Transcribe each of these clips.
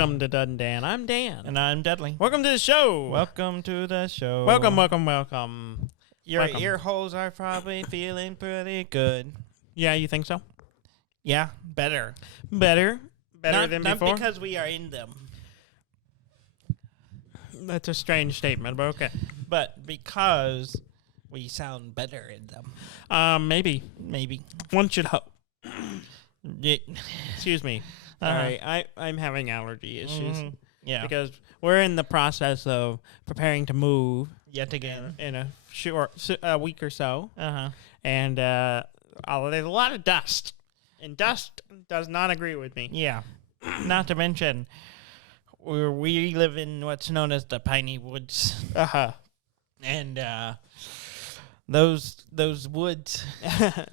Welcome to Dud and Dan. I'm Dan. And I'm Dudley. Welcome to the show. Welcome to the show. Welcome. Your ear holes are probably feeling pretty good. Yeah, you think so? Yeah, better. Better than before? Not because we are in them, That's a strange statement, but okay. but because we sound better in them. Maybe. One should hope. Excuse me. Sorry, I'm having allergy issues. Mm-hmm. Yeah. Because we're in the process of preparing to move Yet again. in a week or so. Uh-huh. And there's a lot of dust. And dust does not agree with me. Yeah. Not to mention, we live in what's known as the piney woods. Uh-huh. And those woods,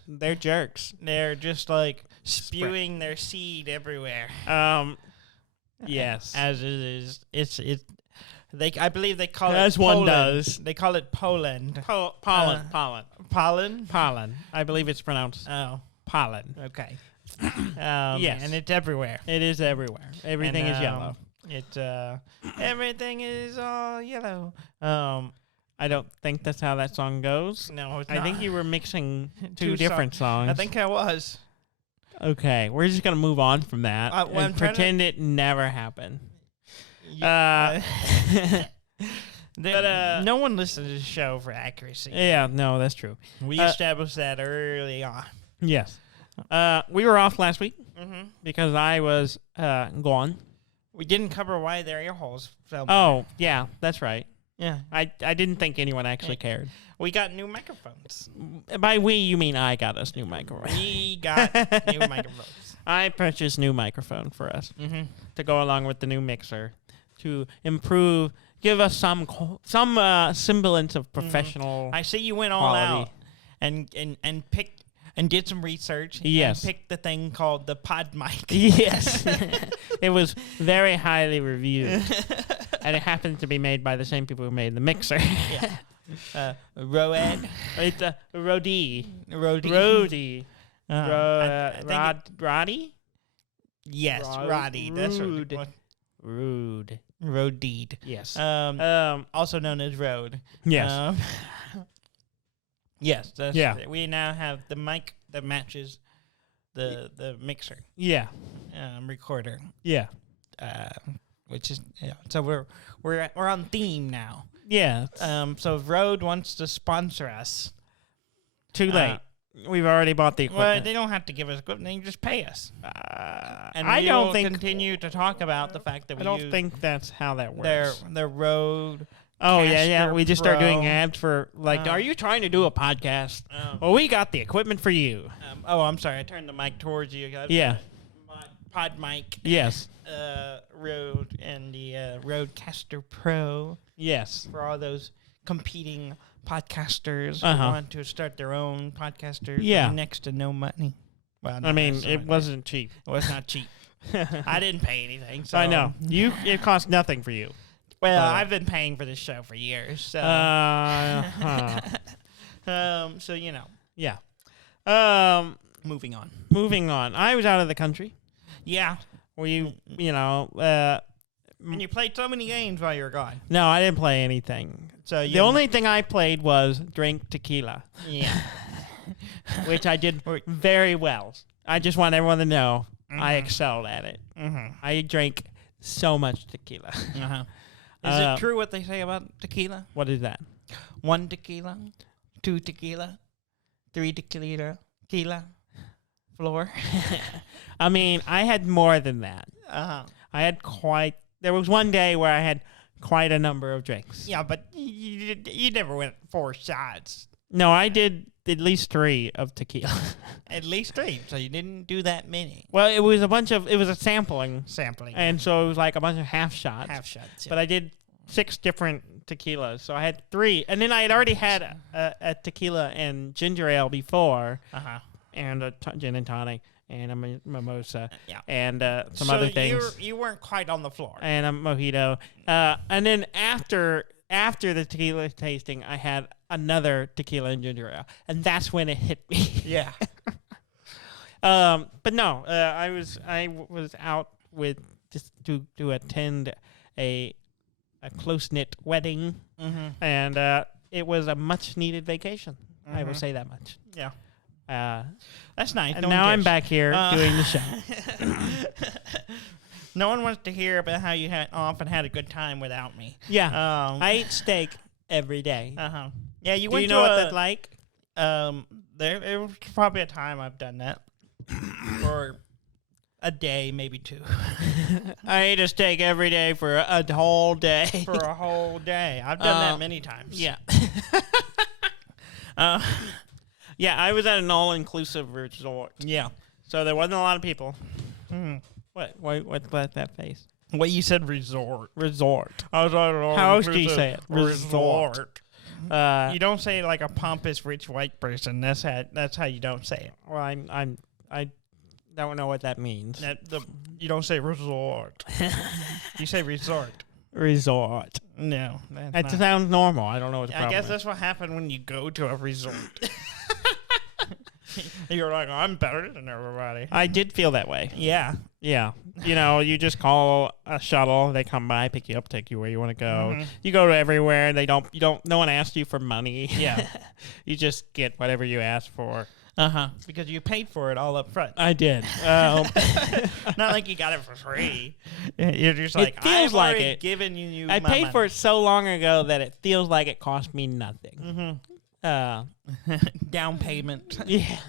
They're jerks. they're just like spewing their seed everywhere. Yes. As it is, I believe they call As it one Poland. does. They call it Poland. Pollen. Pollen? I believe it's pronounced Oh, pollen. okay. Yes. And it's everywhere. It is everywhere. Everything is yellow. Everything is all yellow. I don't think that's how that song goes. No, it's I not. think you were mixing Two two different songs. I think I was. Okay, we're just gonna move on from that Well, I'm and trying pretend it never happened. Yeah. But, no one listens to the show for accuracy. Yeah, no, that's true. We established that early on. Yes. We were off last week Mm-hmm. because I was gone. We didn't cover why their ear holes fell. Oh, yeah, that's right. Yeah. I didn't think anyone actually cared. We got new microphones. By we, you mean I got us new microphones. We got new microphones. I purchased new microphone for us Mm-hmm. to go along with the new mixer to improve, give us some semblance of professional. I see you went all Quality. out and picked and did some research. Yes. And picked the thing called the pod mic. Yes. It was very highly reviewed. And it happens to be made by the same people who made the mixer. Yeah. Road. It's a Rode. Rody. Roddy? Yes, Roddy. That's Rude. what. Rude. Road deed. Yes. Also known as road. Yes. Yes. Yeah. We now have the mic that matches the mixer Yeah. recorder. Yeah. Which is so we're on theme now. Yeah. So if Rode wants to sponsor us, Too late. We've already bought the well, equipment. they don't have to give us equipment; they can just pay us. And I we don't will think. continue to talk about the fact that I we don't use think that's how that works. their Rode. Oh yeah. Caster We just start doing Pro. ads for are you trying to do a podcast? Well, we got the equipment for you. I'm sorry, I turned the mic towards you. Yeah. My pod mic. Yes. Rode and the Rodecaster Pro Yes. for all those competing podcasters Uh-huh. who want to start their own podcasters. Yeah. for next to no money. Well, I mean, next to it no money. wasn't cheap. It was not cheap. I didn't pay anything. So I know. It cost nothing for you. Well, I've been paying for this show for years. So, so you know. Yeah. Moving on. Moving on. I was out of the country. Yeah. And you played so many games while you were gone. no, I didn't play anything. So The only thing I played was drink tequila, yeah. which I did very well. I just want everyone to know I excelled at it. Mm-hmm. I drank so much tequila. Uh-huh. Is it true what they say about tequila? What is that? 1 tequila, 2 tequila, 3 tequila, floor. I mean, I had more than that. Uh-huh. There was one day where I had quite a number of drinks. Yeah, but you never went 4 shots. No, I did at least 3 of tequila. At least 3, so you didn't do that many. Well, it was a sampling. Sampling. And so it was like a bunch of half shots. Half shots, yeah. But I did 6 different tequilas. So I had 3. And then I had already had a tequila and ginger ale before. Uh-huh. And a gin and tonic. And a mimosa. Yeah. And some other things. So you weren't quite on the floor. And a mojito. And then after the tequila tasting, I had another tequila and ginger ale. And that's when it hit me. Yeah. But no, I was out with just to attend a close knit wedding, and it was a much needed vacation. I will say that much. Yeah. That's nice. And now I'm back here doing the show. No one wants to hear about how you often had a good time without me. Yeah. I eat steak every day. Yeah, Do you know what that's like? There was probably a time I've done that for a day, maybe 2. I eat a steak every day for a whole day. For a whole day. I've done that many times. Yeah. Yeah, I was at an all-inclusive resort. Yeah. So there wasn't a lot of people. What? What's that face? What you said, resort. Resort. I was at an all-inclusive How else do you say it? Resort. You don't say it like a pompous rich white person. That's how you don't say it. Well, I don't know what that means. You don't say resort. You say resort. Resort. No, that sounds normal. I don't know what the problem I guess is. that's what happened when you go to a resort. You're like, I'm better than everybody. I did feel that way. Yeah. Yeah. You know, you just call a shuttle, they come by, pick you up, take you where you want to go. You go to everywhere, no one asks you for money. Yeah. You just get whatever you ask for. Because you paid for it all up front. I did. Not like you got it for free. You're just like, feels I've like already it. given you I my paid money. for it so long ago that it feels like it cost me nothing. Down payment. Yeah.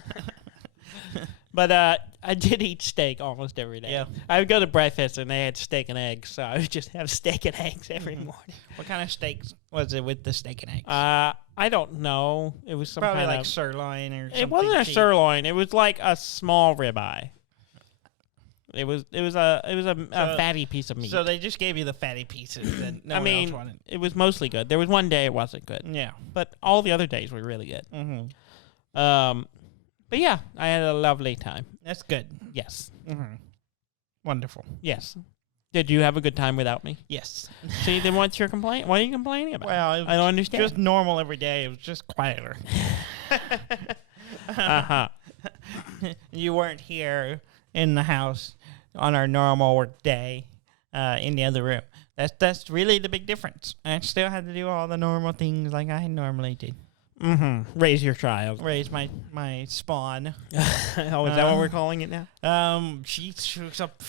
But I did eat steak almost every day. Yeah. I would go to breakfast and they had steak and eggs, so I would just have steak and eggs every morning. What kind of steak was it with the steak and eggs? I don't know. It was some Probably kind like of sirloin or something. It wasn't a cheap. sirloin. It was like a small ribeye. It was a fatty piece of meat. So they just gave you the fatty pieces that no one else wanted. It was mostly good. There was one day it wasn't good. Yeah. But all the other days were really good. But yeah, I had a lovely time. That's good. Yes. Wonderful. Yes. Did you have a good time without me? Yes. See, then what's your complaint? What are you complaining about? Well, I don't understand. Just normal every day. It was just quieter. You weren't here in the house on our normal work day in the other room. That's really the big difference. I still had to do all the normal things like I normally did. Raise your child. Raise my spawn. Oh, is that what we're calling it now? She was up.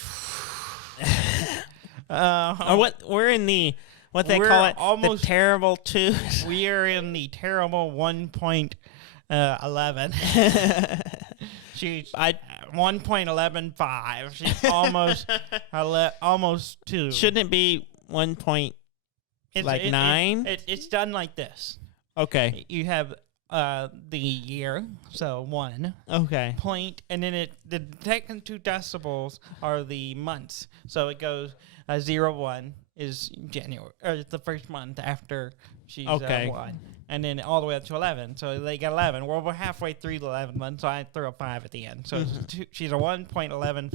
We're in the what they We're call it, almost- the terrible twos. We are in the terrible 1.11. She's 1.115. She's almost 2. Shouldn't it be 1.9? It's done like this. Okay. You have the year, so 1 Okay. point, and then the second 2 decibels are the months. So it goes 01 is January, or it's the first month after she's 1, and then all the way up to 11. So they get 11. Well, we're halfway through the 11th month, so I threw a 5 at the end. So she's a 1.115.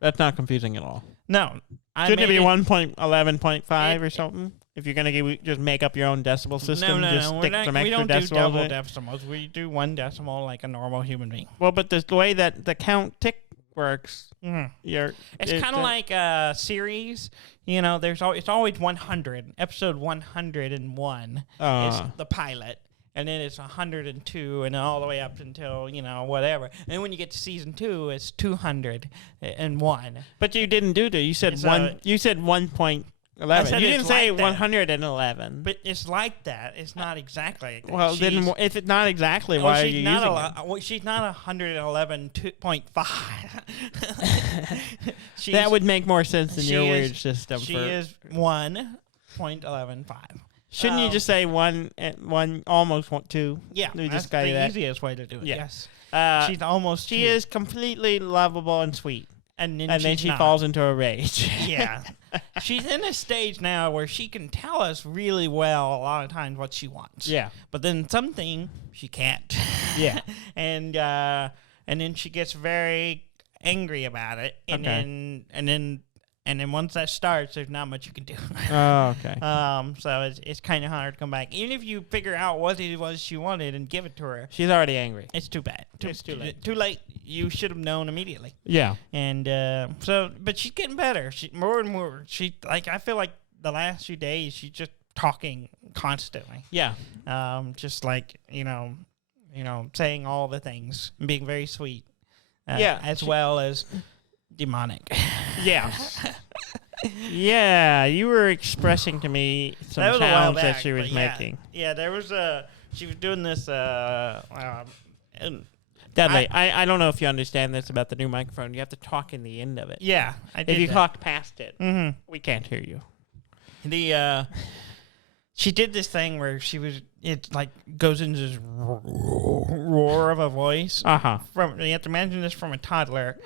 That's not confusing at all. No, Shouldn't it be 1.11.5 or something? If you're gonna just make up your own decimal system, just stick some we extra don't do decimals double in it? decimals. We do 1 decimal like a normal human being. Well, but the way that the count tick works, It's kind of like a series. You know, it's always 100. Episode 101 is the pilot. And then it's 102, and then all the way up until, whatever. And then when you get to season 2, it's 201. But you didn't do that. You said You said 1.11. You didn't say 111. But it's like that. It's not exactly. Well, then if it's not exactly, why are you using it? Well, she's not 111.5. That would make more sense in your weird system. She is 1.115. Shouldn't you just say 1, almost 2? Yeah, that's the easiest way to do it. Yeah. Yes. She's almost. She is completely lovable and sweet. And then she falls into a rage. Yeah. She's in a stage now where she can tell us really well a lot of times what she wants. Yeah. But then something she can't. Yeah. And then she gets very angry about it. And and then once that starts, there's not much you can do. Oh, okay. So it's kind of hard to come back. Even if you figure out what it was she wanted and give it to her, She's already angry. it's too bad. It's too late. Too late. You should have known immediately. Yeah. And but she's getting better. She more and more. I feel like the last few days she's just talking constantly. Yeah. Just like saying all the things and being very sweet. As well as demonic. Yeah. Yeah, you were expressing to me some That was a while sounds back, that she was but making. Yeah, there was she was doing this. And Dudley, I don't know if you understand this about the new microphone. You have to talk in the end of it. Yeah, I did. If you that. talked past it, Mm-hmm. we can't hear you. She did this thing where it like goes into this roar of a voice. You have to imagine this from a toddler.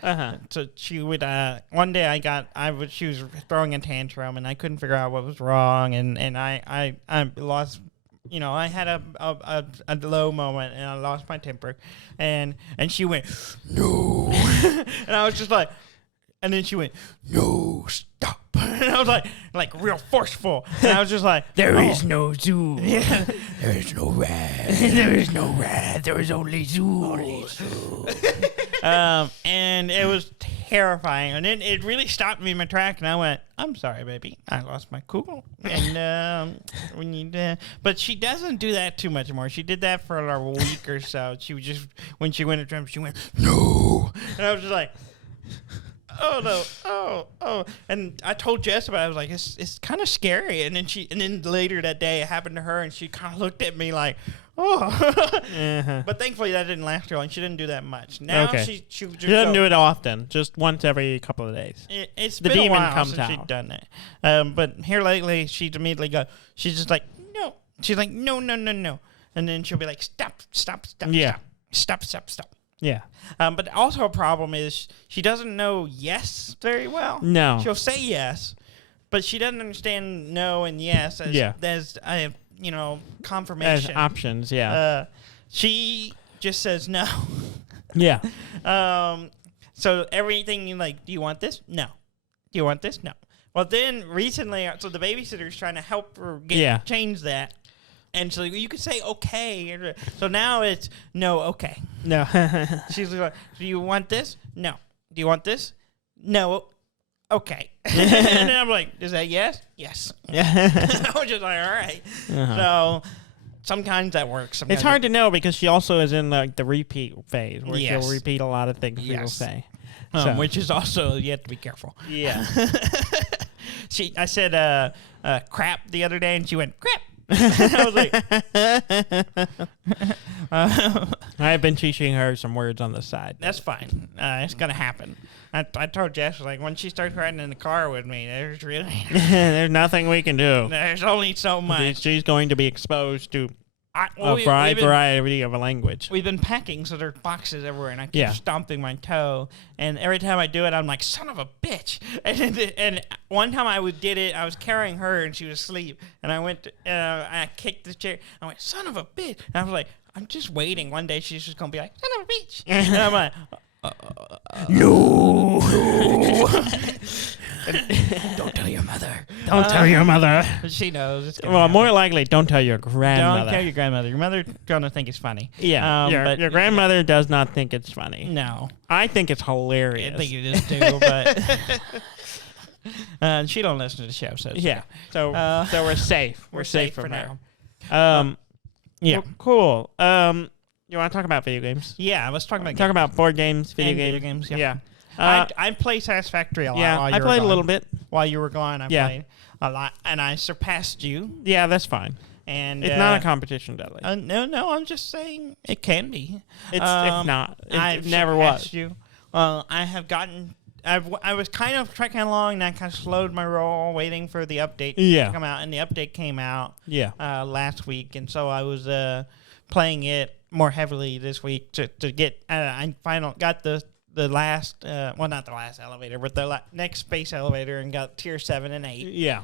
So she would one day she was throwing a tantrum and I couldn't figure out what was wrong and I lost. I had a low moment and I lost my temper, and she went no, and I was just like, and then she went no, stop. And I was like real forceful. And I was just like, There is no Zuul. Yeah. There is no rat. There is no rat. There is only Zuul. And it was terrifying. And then it really stopped me in my track. And I went, I'm sorry, baby. I lost my cool. And we need to. But she doesn't do that too much more. She did that for a week or so. She would just, when she went to drum, she went, no. And I was just like, oh no, oh, and I told Jess about it. I was like, it's kind of scary. And then later that day, it happened to her, and she kind of looked at me like, oh. But thankfully, that didn't last too long. She didn't do that much. Now she just doesn't do it often, just once every couple of days. It's the been demon a while comes since out. she'd done that. But here lately, she's immediately go. She's just like, no. She's like, no, and then she'll be like, stop. Yeah. Stop. Yeah. But also a problem is she doesn't know yes very well. No. She'll say yes, but she doesn't understand no and yes as confirmation. As options, yeah. She just says no. Yeah. So everything you like, do you want this? No. Do you want this? No. Well, then recently, so the babysitter's trying to help her change that. And so you could say okay. So now it's no, okay. No. She's like, do you want this? No. Do you want this? No. Okay. And then I'm like, is that yes? Yes. I was just like, all right. So sometimes that works. Sometimes it's hard to know because she also is in like the repeat phase where she'll repeat a lot of things people say. Which is also, you have to be careful. Yeah. I said crap the other day and she went, crap. I was like, I've been teaching her some words on the side. That's fine. It's gonna happen. I told Jess, like, when she starts riding in the car with me, there's nothing we can do. There's only so much. She's going to be exposed to a variety of a language. We've been packing, so there's boxes everywhere, and I keep stomping my toe. And every time I do it, I'm like, son of a bitch. And one time I did it, I was carrying her, and she was asleep. And I went, I kicked the chair. I went, son of a bitch. And I was like, I'm just waiting. One day she's just going to be like, son of a bitch. And I'm like, no. Don't tell your mother. Don't tell your mother. She knows. It's well, more likely, don't tell your grandmother. Don't tell your grandmother. Your mother's gonna think it's funny. Yeah, your grandmother does not think it's funny. No, I think it's hilarious. I think it is too, but she don't listen to the show, so So we're safe. We're safe for now. Yeah, cool. You want to talk about video games? Yeah, let's talk about about board games, video games. Yeah. I played Satisfactory a lot. Yeah, I played a little bit while you were gone. I played a lot, and I surpassed you. Yeah, that's fine. And it's not a competition, Dudley. No, I'm just saying it can be. It's not. It never was. You. Well, I have gotten. I was kind of trekking along, and I kind of slowed my roll, waiting for the update to come out. And the update came out last week, and so I was playing it more heavily this week to get. I finally got the last, well, not the last elevator, but the next space elevator, and got tier 7 and 8. Yeah.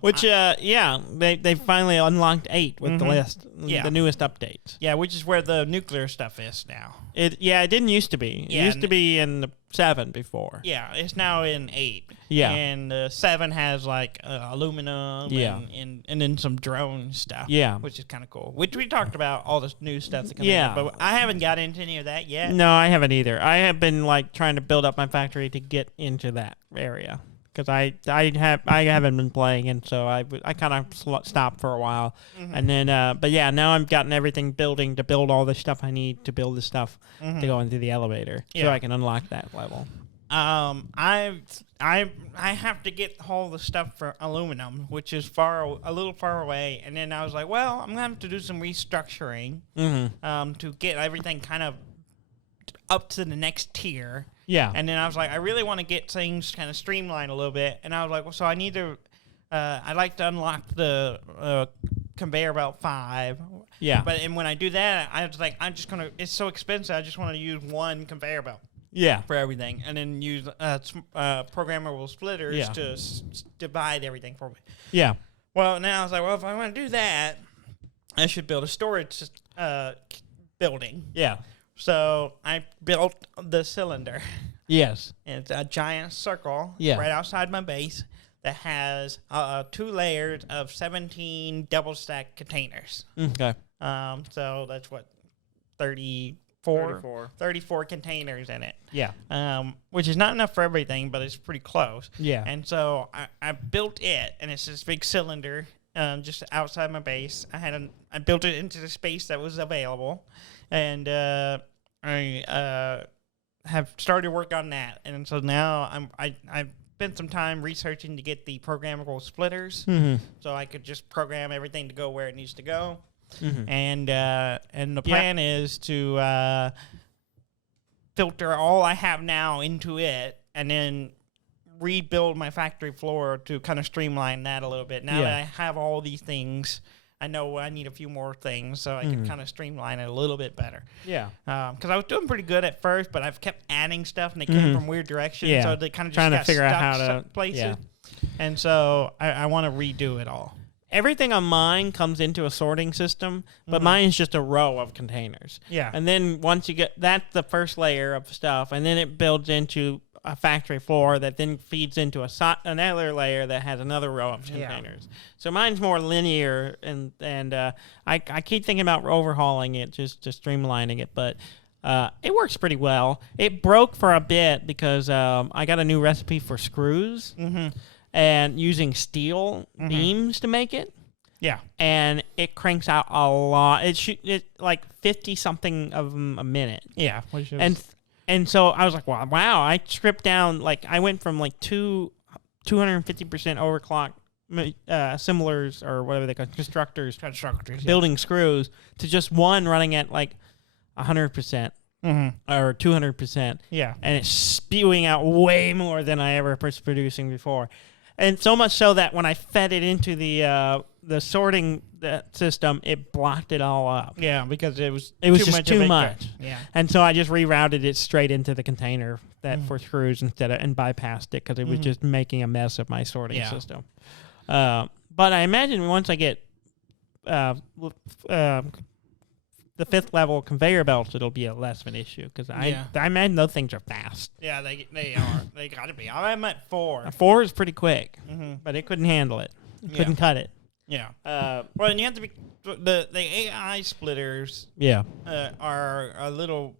Which, they finally unlocked 8 with the list, the newest updates. Yeah, which is where the nuclear stuff is now. It didn't used to be. It used to be in 7 before. Yeah, it's now in 8. Yeah. And 7 has like aluminum and then some drone stuff. Yeah. Which is kind of cool. Which we talked about all this new stuff that comes in. But I haven't got into any of that yet. No, I haven't either. I have been like trying to build up my factory to get into that area. Because I haven't been playing, and so I kind of stopped for a while, and then but yeah, now I've gotten everything building to build all the stuff I need to build the stuff to go into the elevator, so I can unlock that level. I have to get all the stuff for aluminum, which is a little far away, and then I was like, well, I'm gonna have to do some restructuring to get everything kind of up to the next tier. Yeah. And then I was like, I really want to get things kind of streamlined a little bit. And I was like, well, so I need to, I'd like to unlock the conveyor belt 5. Yeah. And when I do that, I was like, I'm just going to, it's so expensive. I just want to use one conveyor belt. Yeah. For everything. And then use programmable splitters to divide everything for me. Yeah. Well, now I was like, well, if I want to do that, I should build a storage building. Yeah. So I built the cylinder. Yes. And it's a giant circle right outside my base that has 2 layers of 17 double-stack containers. Okay. So that's what, 34 containers in it. Yeah. Which is not enough for everything, but it's pretty close. Yeah. And so I built it, and it's this big cylinder just outside my base. I built it into the space that was available, and I have started work on that. And so now I've spent some time researching to get the programmable splitters, so I could just program everything to go where it needs to go. And the plan is to filter all I have now into it, and then rebuild my factory floor to kind of streamline that a little bit. Now that I have all these things, I know I need a few more things, so I can kind of streamline it a little bit better. Yeah. Because I was doing pretty good at first, but I've kept adding stuff, and they came from weird directions, so they kind of just trying got to figure stuck out how to places. Yeah. And so I want to redo it all. Everything on mine comes into a sorting system, but mine is just a row of containers. Yeah. And then once you get, that's the first layer of stuff, and then it builds into a factory floor that then feeds into another layer that has another row of containers. So mine's more linear, and I keep thinking about overhauling it, just streamlining it, but it works pretty well. It broke for a bit because I got a new recipe for screws and using steel beams to make it. Yeah. And it cranks out a lot. It like 50 something of them a minute. Yeah. And so I was like, wow, I stripped down, like, I went from, like, 250% overclock assemblers, or whatever they call it, constructors, building screws, to just one running at, like, 100%. Or 200%. Yeah. And it's spewing out way more than I ever was producing before. And so much so that when I fed it into the sorting system, it blocked it all up. Yeah, because it was just too much. Yeah. And so I just rerouted it straight into the container for screws and bypassed it because it was just making a mess of my sorting system. But I imagine once I get the 5th level conveyor belts, it'll be less of an issue because I imagine those things are fast. Yeah, they are. They got to be. I'm at 4. 4 is pretty quick, but it couldn't handle it. It couldn't cut it. Yeah. Well, and you have to be the AI splitters. Yeah. Are a little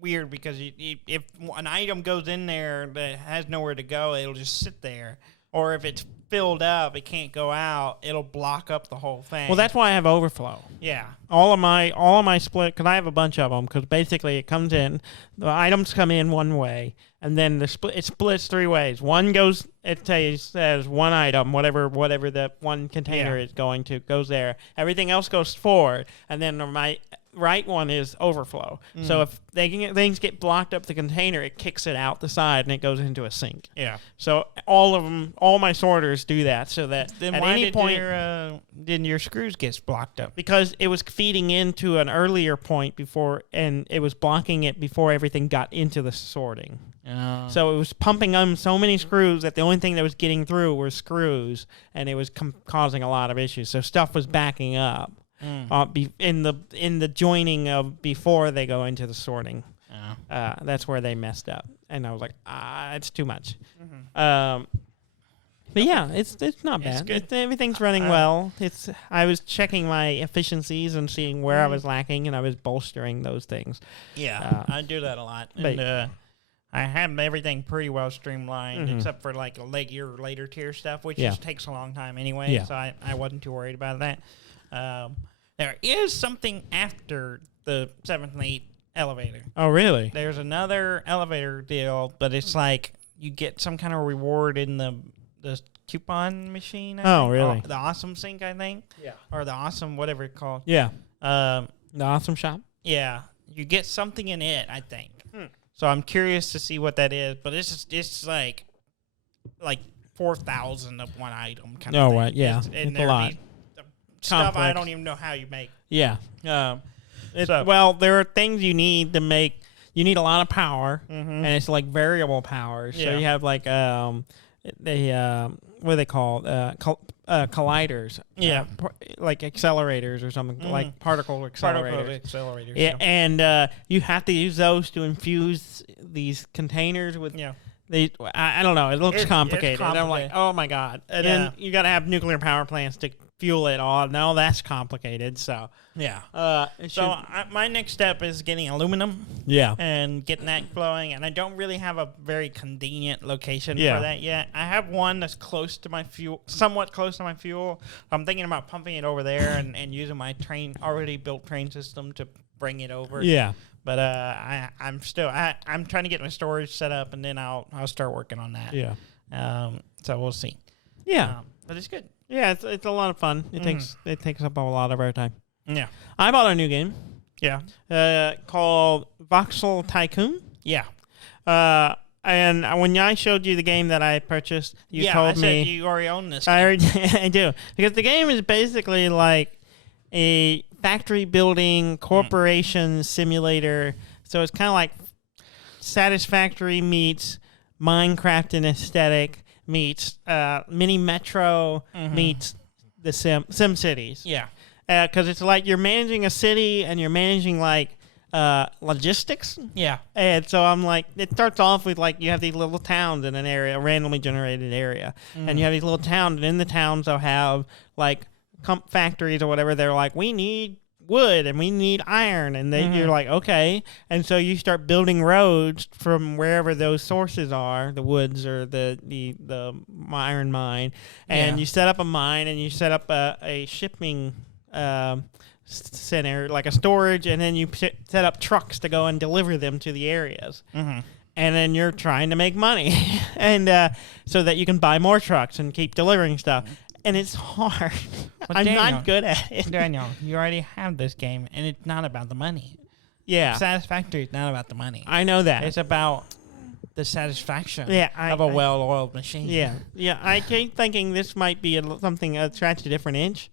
weird because if an item goes in there that has nowhere to go, it'll just sit there. Or if it's filled up, it can't go out. It'll block up the whole thing. Well, that's why I have overflow. Yeah. All of my split, because I have a bunch of them. Because basically, it comes in, the items come in one way, and then it splits 3 ways. One goes, it says one item, whatever that one container is going to goes there. Everything else goes forward, and then my right one is overflow. So if things get blocked up the container, it kicks it out the side and it goes into a sink. Yeah. So all my sorters do that, so that then at why any did point didn't your screws get blocked up? Because it was feeding into an earlier point before, and it was blocking it before everything got into the sorting. Oh. So it was pumping so many screws that the only thing that was getting through were screws, and it was causing a lot of issues. So stuff was backing up. In the joining of before they go into the sorting. That's where they messed up. and I was like, it's too much. But yeah, it's not bad. Everything's running well. I was checking my efficiencies and seeing where I was lacking, and I was bolstering those things. Yeah, I do that a lot. And I have everything pretty well streamlined, except for like later tier stuff, which just takes a long time anyway. Yeah. So I wasn't too worried about that. There is something after the 7th and 8th elevator. Oh, really? There's another elevator deal, but it's like you get some kind of reward in the coupon machine. I think. Really? The Awesome Sync, I think. Yeah. Or the Awesome, whatever it's called. Yeah. The Awesome Shop? Yeah. You get something in it, I think. So I'm curious to see what that is, but it's like 4,000 of one item kind of thing. Right, yeah. It's a lot. Stuff I don't even know how you make. Yeah. Well, there are things you need to make. You need a lot of power, and it's like variable power. So you have like what are they called? Colliders. Yeah. Like accelerators or something, like particle accelerators. Yeah, and you have to use those to infuse these containers with. Yeah. I don't know. It looks complicated. And I'm like, oh my god. And then you got to have nuclear power plants to fuel it all. No, that's complicated. So yeah. My next step is getting aluminum. Yeah. And getting that flowing. And I don't really have a very convenient location for that yet. I have one that's close to my fuel, somewhat close to my fuel. I'm thinking about pumping it over there and using my already built train system to bring it over. Yeah. But I'm trying to get my storage set up, and then I'll start working on that. Yeah. So we'll see. Yeah. But it's good. Yeah, it's a lot of fun. It takes up a lot of our time. Yeah. I bought a new game. Yeah. Called Voxel Tycoon. Yeah. And when I showed you the game that I purchased, you told me you already own this game. I do. Because the game is basically like a factory building corporation simulator. So it's kind of like Satisfactory meets Minecraft in aesthetic meets Mini Metro meets the Sim Cities. Yeah. Because it's like you're managing a city and you're managing like logistics. Yeah. And so I'm like, it starts off with like you have these little towns in an area, a randomly generated area. And you have these little towns, and in the towns they'll have like factories or whatever. They're like, we need wood and we need iron, and then you're like, okay. And so you start building roads from wherever those sources are, the woods or the iron mine, and you set up a mine, and you set up a shipping center, like a storage, and then you set up trucks to go and deliver them to the areas. And then you're trying to make money and so that you can buy more trucks and keep delivering stuff. And it's hard. I'm not good at it. Daniel, you already have this game, and it's not about the money. Yeah. Satisfactory is not about the money. I know that. It's about the satisfaction of a well-oiled machine. Yeah. Yeah, I keep thinking this might be something that scratch a different inch.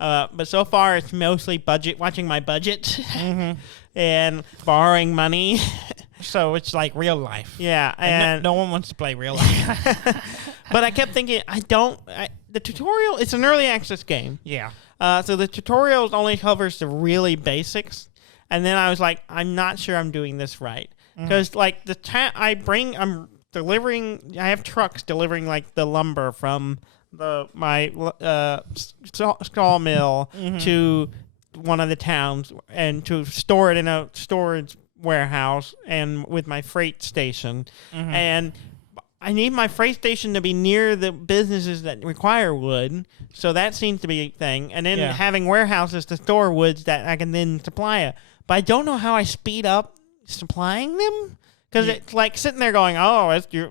But so far, it's mostly watching my budget and borrowing money. So it's like real life. Yeah. And no one wants to play real life. But I kept thinking, the tutorial, it's an early access game. Yeah. So the tutorial only covers the really basics. And then I was like, I'm not sure I'm doing this right. Because like I'm delivering, I have trucks delivering like the lumber from my sawmill to one of the towns, and to store it in a storage warehouse and with my freight station. And I need my freight station to be near the businesses that require wood, so that seems to be a thing. And then having warehouses to store woods that I can then supply it. But I don't know how I speed up supplying them. Because it's like sitting there going,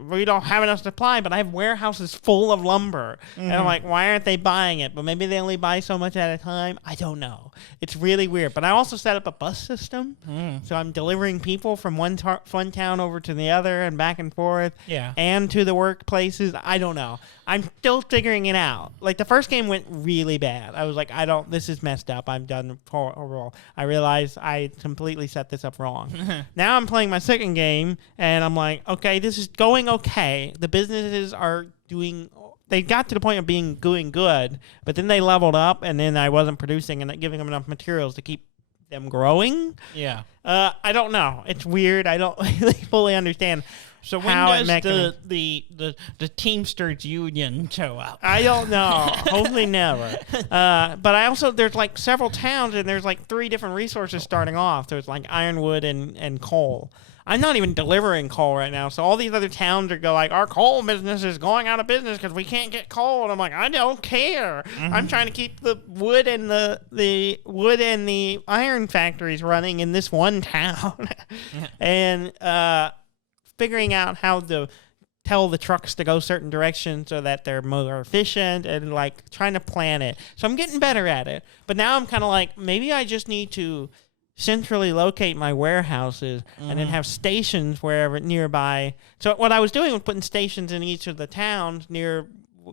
we don't have enough supply, but I have warehouses full of lumber. And I'm like, why aren't they buying it? But maybe they only buy so much at a time. I don't know. It's really weird. But I also set up a bus system. So I'm delivering people from one town over to the other and back and forth. Yeah. And to the workplaces. I don't know. I'm still figuring it out. Like, the first game went really bad. I was like, this is messed up. I'm done horrible. I realized I completely set this up wrong. Now I'm playing my second game, and I'm like, okay, this is going okay. The businesses are they got to the point of doing good, but then they leveled up, and then I wasn't producing and not giving them enough materials to keep them growing. Yeah. I don't know. It's weird. I don't really fully understand. So when how does the Teamsters Union show up? I don't know. Hopefully never. But I also, there's like several towns, and there's like 3 different resources starting off. There's like ironwood and coal. I'm not even delivering coal right now, so all these other towns are like, our coal business is going out of business because we can't get coal. And I'm like, I don't care. I'm trying to keep the wood and the wood and the iron factories running in this one town, and figuring out how to tell the trucks to go certain directions so that they're more efficient, and like trying to plan it. So I'm getting better at it, but now I'm kind of like, maybe I just need to centrally locate my warehouses and then have stations wherever nearby. So what I was doing was putting stations in each of the towns near,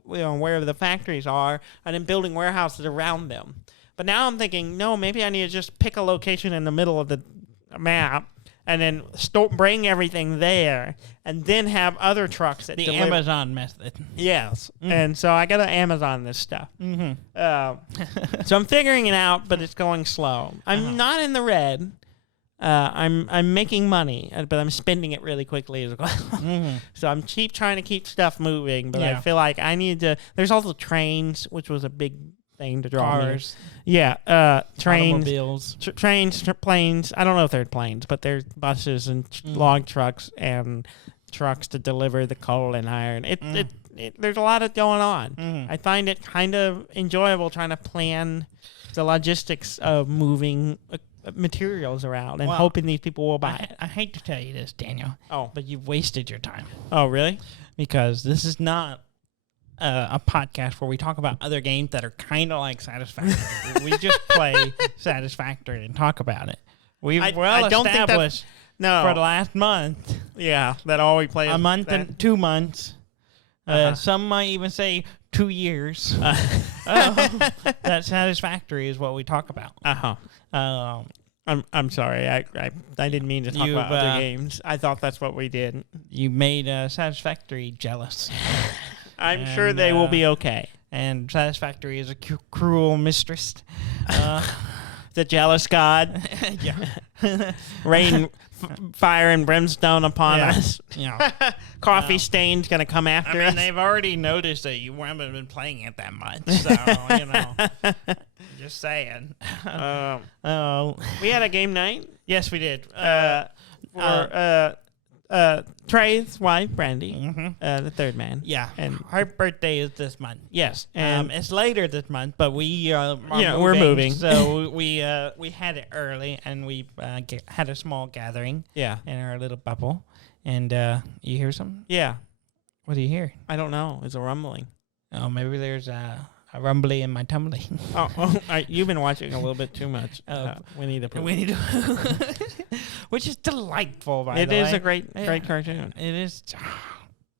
wherever the factories are, and then building warehouses around them. But now I'm thinking, no, maybe I need to just pick a location in the middle of the map and then bring everything there, and then have other trucks that deliver. Amazon method. Yes. And so I got to Amazon this stuff. So I'm figuring it out, but it's going slow. I'm not in the red. I'm making money, but I'm spending it really quickly as well. So I'm trying to keep stuff moving, but I feel like I need to. There's also trains, which was a big thing to draw Cars. me. Yeah, trains, Automobiles. Planes. I don't know if they're planes, but they're buses and log trucks and trucks to deliver the coal and iron. There's a lot of going on. I find it kind of enjoyable trying to plan the logistics of moving materials around and hoping these people will buy it. I hate to tell you this, Daniel. Oh. But you've wasted your time. Oh, really? Because this is not a podcast where we talk about other games that are kind of like Satisfactory. We just play Satisfactory and talk about it. We've established for the last month. Yeah, that all we play. A month and 2 months. Some might even say 2 years. That Satisfactory is what we talk about. I'm sorry. I didn't mean to talk about other games. I thought that's what we did. You made Satisfactory jealous. I'm sure they will be okay. And Satisfactory is a cruel mistress. The jealous god. Yeah. Rain fire and brimstone upon us. Yeah. Coffee stain's going to come after us. They've already noticed that you haven't been playing it that much. So, just saying. We had a game night. Yes, we did. Trey's wife, Brandy, the third man. Yeah, and her birthday is this month. Yes, and it's later this month, but we're moving. So we had it early, and we had a small gathering. Yeah, in our little bubble. And you hear something? Yeah. What do you hear? I don't know. It's a rumbling. Oh, maybe there's a rumbly in my tumbly. You've been watching a little bit too much. Winnie the Pooh. Which is delightful, by the way. It is a great cartoon. It is.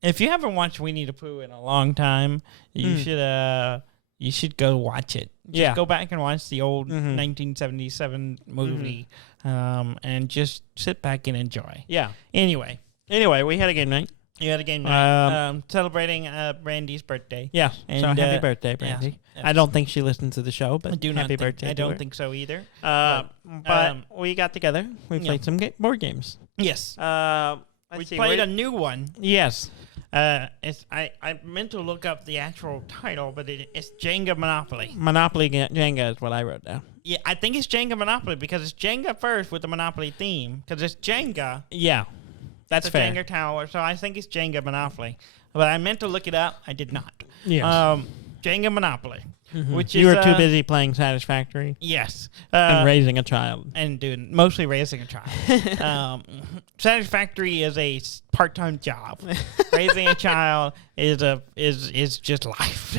If you haven't watched Winnie the Pooh in a long time, you should go watch it. Just go back and watch the old 1977 movie, and just sit back and enjoy. Yeah. Anyway, we had a game night. You had a game night celebrating Brandy's birthday. Yeah, and so happy birthday, Brandy. Yeah. I don't think she listens to the show, but happy birthday. I don't think so either. But we got together. We played some board games. Yes. We played a new one. Yes. I meant to look up the actual title, but it's Jenga Monopoly. Monopoly Jenga is what I wrote down. Yeah, I think it's Jenga Monopoly because it's Jenga first with the Monopoly theme because it's Jenga. Yeah. That's fair. Jenga Tower, so I think it's Jenga Monopoly. But I meant to look it up. I did not. Yes. Jenga Monopoly. Which you were too busy playing Satisfactory. Yes. And raising a child. And mostly raising a child. Satisfactory is a part-time job. Raising a child is just life.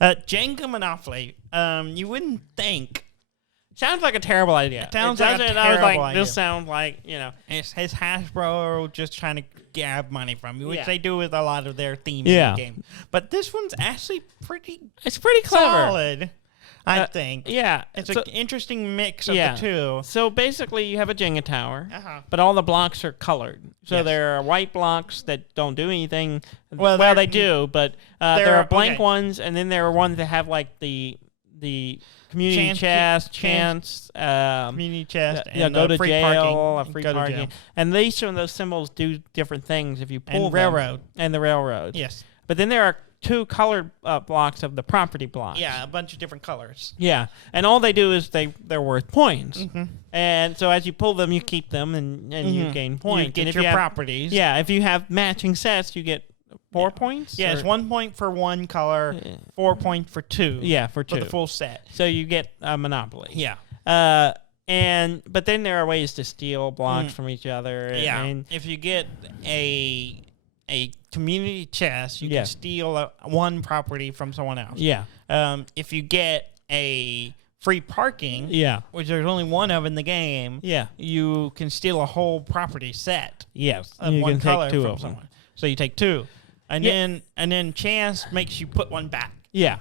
Jenga Monopoly. You wouldn't think. Sounds like a terrible idea. It sounds like a terrible idea. This sounds like, It's Hasbro just trying to grab money from you, which they do with a lot of their themes in the game. But this one's actually It's pretty clever. Solid, I think. Yeah. It's an interesting mix of the two. So basically you have a Jenga tower, but all the blocks are colored. So there are white blocks that don't do anything. Well they do, but there are blank ones, and then there are ones that have like the community chest, chance, community chest, and go to free jail, parking, free parking. And each of those symbols do different things if you pull and them. railroad. And the railroad. Yes. But then there are 2 colored blocks of the property blocks. Yeah, a bunch of different colors. Yeah, and all they do is they're worth points. And so as you pull them, you keep them, and you gain points. You get your properties. Yeah, if you have matching sets, you get 4 points? Yeah, it's 1 point for one color, 4 points for 2. Yeah, for 2. For the full set. So you get a Monopoly. Yeah. But then there are ways to steal blocks from each other. Yeah. And if you get a community chest, you can steal one property from someone else. Yeah. If you get a free parking, which there's only one of in the game, you can steal a whole property set. Yes. Of you one can color take 2 from of them. someone. So you take 2. And then chance makes you put one back. Yeah.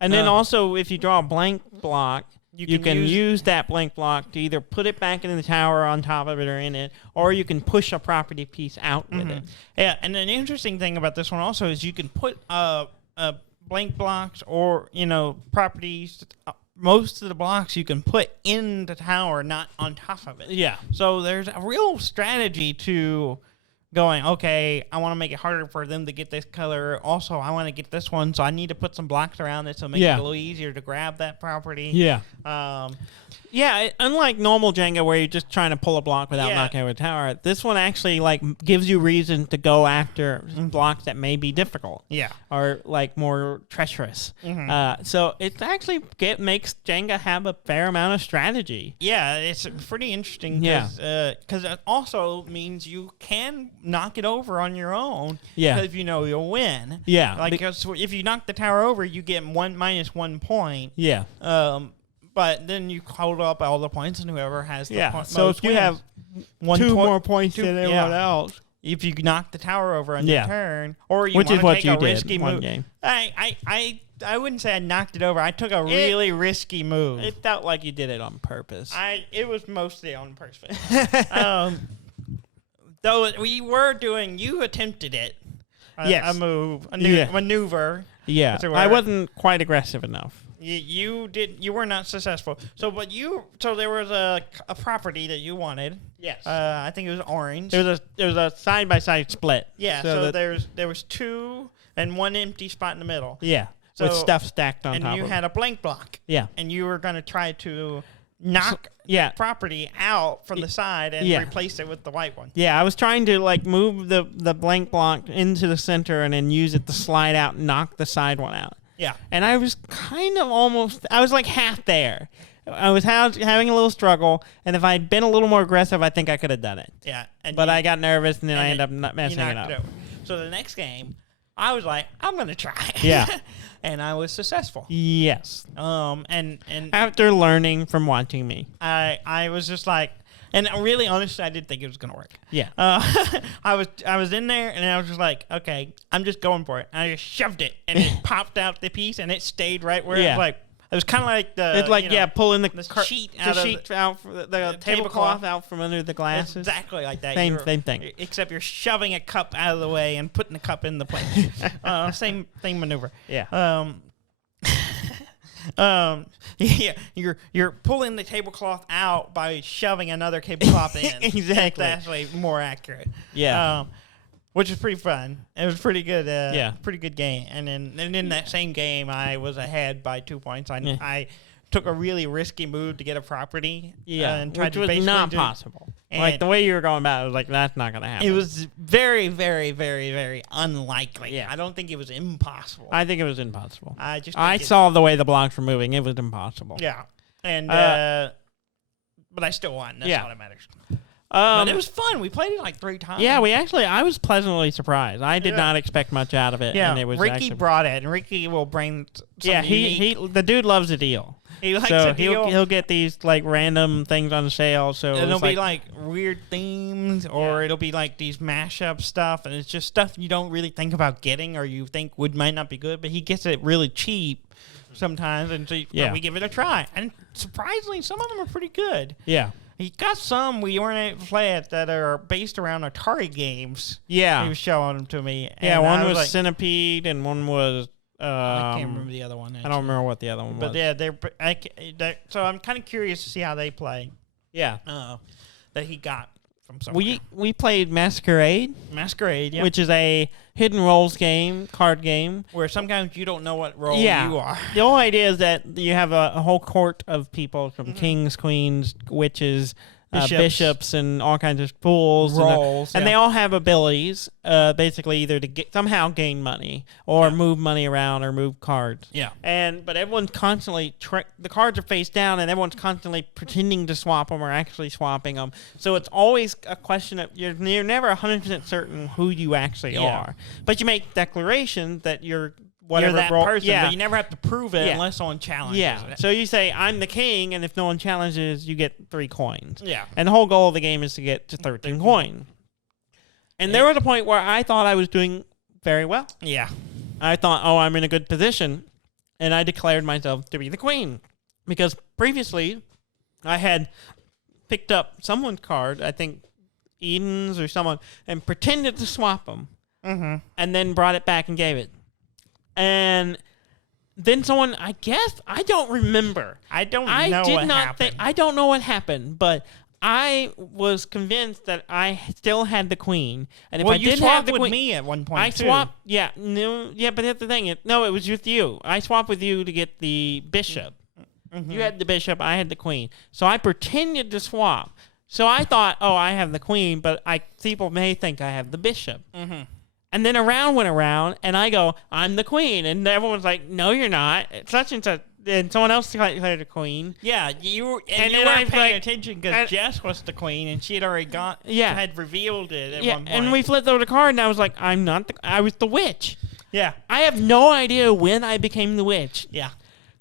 And then also if you draw a blank block, you can use that blank block to either put it back in the tower on top of it or in it, or you can push a property piece out with it. Yeah, and an interesting thing about this one also is you can put blank blocks or, properties. Most of the blocks you can put in the tower, not on top of it. Yeah. So there's a real strategy to going, okay, I want to make it harder for them to get this color. Also, I want to get this one, so I need to put some blocks around it to make it a little easier to grab that property. Yeah. Unlike normal Jenga where you're just trying to pull a block without knocking over a tower, this one actually gives you reason to go after blocks that may be difficult. Yeah. Or more treacherous. So it actually makes Jenga have a fair amount of strategy. Yeah, it's pretty interesting because it also means you can knock it over on your own. Yeah. Because you'll win. Yeah. Because if you knock the tower over, you get -1 point. Yeah. But then you hold up all the points, and whoever has the most so if you wins. have 2 more points than everyone else, if you knock the tower over on your turn, or you which is what you take a risky did move. one game. I wouldn't say I knocked it over. I took a really risky move. It felt like you did it on purpose. It was mostly on purpose. Though you attempted it. A move, maneuver. Yeah, I wasn't quite aggressive enough. You were not successful. So there was a property that you wanted. Yes. I think it was orange. There was a side by side split. Yeah. So there was 2 and 1 empty spot in the middle. Yeah. With stuff stacked on top of it. And you had a blank block. Yeah. And you were going to try to knock property out from the side and replace it with the white one. Yeah, I was trying to move the blank block into the center and then use it to slide out and knock the side one out. Yeah. And I was I was half there. I was having a little struggle, and if I'd been a little more aggressive, I think I could have done it. Yeah. But I got nervous, and then I ended up not messing it up. So the next game, I was like, I'm going to try. Yeah. And I was successful. Yes. And after learning from watching me, I was just like, and really, honestly, I didn't think it was going to work. Yeah. I was in there, and I was just like, okay, I'm just going for it. And I just shoved it, and it popped out the piece, and it stayed right where it was like. It was kind of like pulling the sheet out the tablecloth out from under the glasses. Exactly like that. Same thing. Except you're shoving a cup out of the way and putting the cup in the plate. Same maneuver. Yeah. You're pulling the tablecloth out by shoving another tablecloth in. Exactly. That's actually more accurate. Yeah. Which is pretty fun. It was pretty good. Pretty good game. And in that same game, I was ahead by 2 points. I took a really risky move to get a property. Yeah, and tried which to was not possible. The way you were going about it was that's not going to happen. It was very, very, very, very unlikely. Yeah. I don't think it was impossible. I think it was impossible. I saw the way the blocks were moving. It was impossible. Yeah. And but I still won. That's all that matters. But it was fun. We played it 3 times. Yeah, I was pleasantly surprised. I did not expect much out of it. Yeah, and it was Ricky brought it, and Ricky will bring the dude loves a deal. He likes a deal. He'll get these random things on sale. So it'll be weird themes, or it'll be these mashup stuff, and it's just stuff you don't really think about getting, or you think might not be good, but he gets it really cheap sometimes, and so we give it a try. And surprisingly, some of them are pretty good. Yeah. He got some we weren't able to play it that are based around Atari games. Yeah. He was showing them to me. Yeah, one was Centipede and one was I can't remember the other one. Actually. I don't remember what the other one was. But yeah, so I'm kind of curious to see how they play. Yeah. That he got from somewhere. We played Mascarade. Mascarade, yeah. Which is a hidden roles game, card game. Where sometimes you don't know what role you are. The whole idea is that you have a whole court of people from kings, queens, witches, bishops, and all kinds of fools. Roles. And they all have abilities, basically either to somehow gain money or move money around or move cards. Yeah. But everyone's constantly, the cards are face down and everyone's constantly pretending to swap them or actually swapping them. So it's always a question of, you're never 100% certain who you actually are. But you make declarations that you're that person, but you never have to prove it unless someone challenges it. So you say, I'm the king, and if no one challenges, you get 3 coins. Yeah. And the whole goal of the game is to get to 13 coins. And there was a point where I thought I was doing very well. Yeah. I thought, I'm in a good position, and I declared myself to be the queen. Because previously, I had picked up someone's card, I think Eden's or someone, and pretended to swap them, and then brought it back and gave it. And then someone, I guess, I don't remember. I don't know what happened. I don't know what happened, but I was convinced that I still had the queen. And if I didn't have the queen, with me at one point. I swapped. Yeah, but that's the thing. It was with you. I swapped with you to get the bishop. You had the bishop. I had the queen. So I pretended to swap. So I thought, I have the queen, but people may think I have the bishop. And then a round went around, and I go, I'm the queen. And everyone's like, no, you're not. Such and such. And someone else declared the queen. Yeah, you weren't paying attention because Jess was the queen, and she had already had revealed it at one point. And we flipped over the card, and I was like, I was the witch. Yeah. I have no idea when I became the witch. Yeah.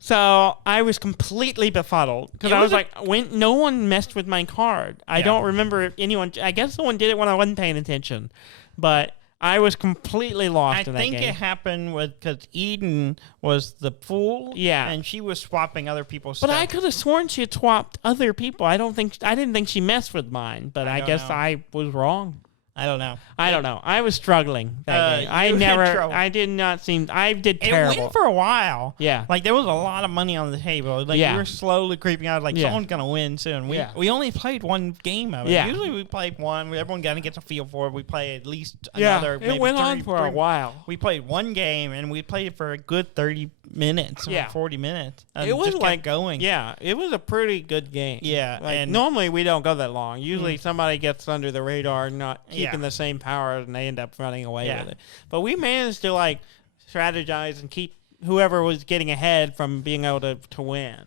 So I was completely befuddled because I was like, when no one messed with my card. I don't remember if anyone. I guess someone did it when I wasn't paying attention, but I was completely lost in that game. I think it happened because Eden was the fool. Yeah, and she was swapping other people's stuff. But I could have sworn she had swapped other people. I didn't think she messed with mine, but I guess I was wrong. I don't know. I was struggling that game. I did terrible. It went for a while. Yeah. Like, there was a lot of money on the table. Like, you were slowly creeping out. Like, someone's going to win soon. We only played one game of it. Yeah. Usually we played one. Everyone kind of gets a feel for it. We play at least another. It went on for a while. We played one game, and we played it for a good 30 minutes, 40 minutes. It was just kept going. Yeah, it was a pretty good game. Yeah. Like, normally we don't go that long. Usually somebody gets under the radar, not keeping the same power, and they end up running away with it. But we managed to strategize and keep whoever was getting ahead from being able to win.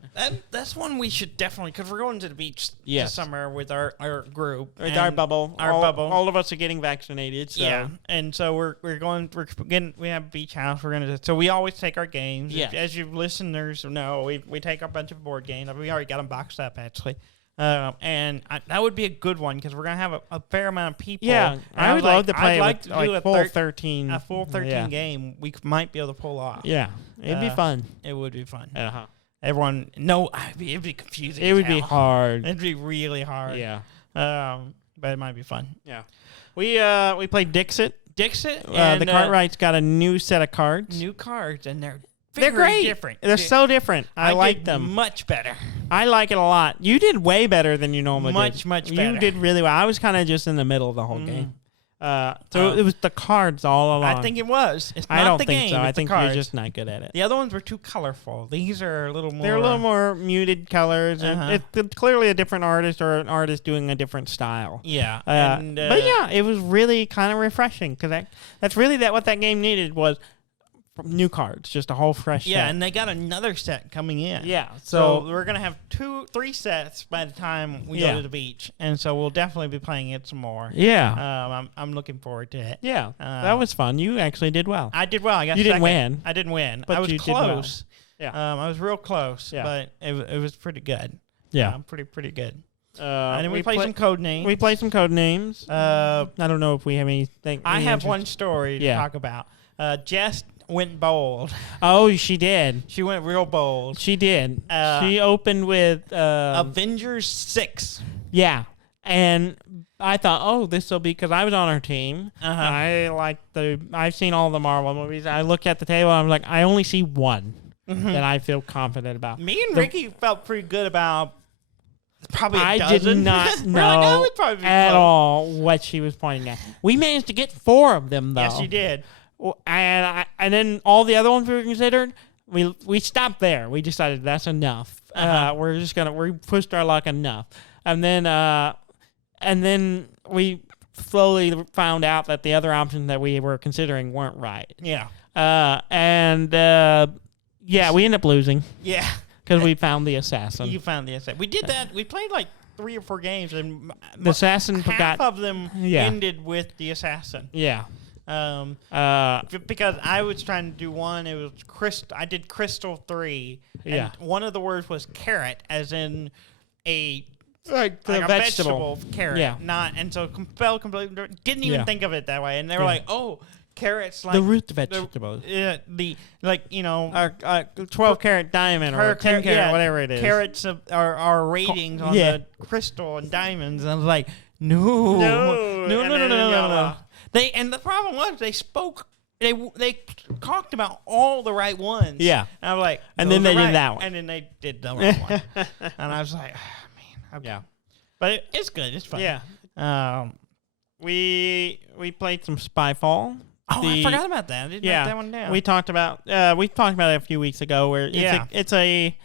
That's one we should definitely, because we're going to the beach this summer with our group. With our bubble. All of us are getting vaccinated. So. Yeah, and so we have a beach house. So we always take our games. Yeah. As you listeners know, we take a bunch of board games. We already got them boxed up, actually. And that would be a good one because we're going to have a fair amount of people. Yeah, I would love to play a full 13. A full 13 game we might be able to pull off. Yeah, it'd be fun. It would be fun. Uh-huh. It'd be confusing. It would be hard. It'd be really hard. Yeah. But it might be fun. Yeah. We played Dixit. And the Cartwrights got a new set of cards. New cards, and they're great. Different. They're so different. I like them. Much better. I like it a lot. You did way better than you normally did. Much better. You did really well. I was kind of just in the middle of the whole game. So it was the cards all along. I think it was. It's not I don't the think game, so. I it's think the cards. you're just not good at it. The other ones were too colorful. These are a little more. They're a little more muted colors. And it's clearly a different artist or an artist doing a different style. Yeah. But yeah, it was really kind of refreshing because that's really what that game needed was new cards, just a whole fresh set. Yeah, and they got another set coming in. Yeah. So we're going to have 3 sets by the time we go to the beach. And so we'll definitely be playing it some more. Yeah. I'm looking forward to it. Yeah. That was fun. You actually did well. I did well. I got You second. didn't win. I didn't win. But I was you close. Did well. Yeah. I was real close. Yeah. But it was pretty good. Yeah. Pretty good. And then we played some Codenames. We played some Codenames. I don't know if we have anything. I have one story to talk about. Jess went bold. Oh, she did. She went real bold. She did. She opened with Avengers 6. Yeah. And I thought, oh, this will be because I was on her team. I've seen all the Marvel movies. I look at the table. And I'm like, I only see one that I feel confident about. Me and Ricky felt pretty good about probably a I dozen. did not know at all what she was pointing at. We managed to get 4 of them, though. Yes, you did. And then all the other ones we considered, we stopped there. We decided that's enough. We pushed our luck enough. And then we slowly found out that the other options that we were considering weren't right. Yeah. We ended up losing. Yeah. Because we found the assassin. You found the assassin. We did that. We played like 3 or 4 games, and the assassin half of them ended with the assassin. Yeah. Because I was trying to do one. It was Crystal. I did Crystal 3. And one of the words was carrot, as in a vegetable carrot. Yeah. So fell completely. Didn't even think of it that way. And they were like, oh. Carrots like the root vegetables. 12 carat diamond or 10 carat, whatever it is. Carrots are ratings on the crystal and diamonds. And I was like, no. And the problem was they spoke. They talked about all the right ones. Yeah. And I was like, and then they did that one. And then they did the wrong one. And I was like, man. Okay. Yeah. But it's good. It's fun. Yeah. We played some Spyfall. Oh, I forgot about that. I didn't write that one down. We talked about it a few weeks ago. Where it's a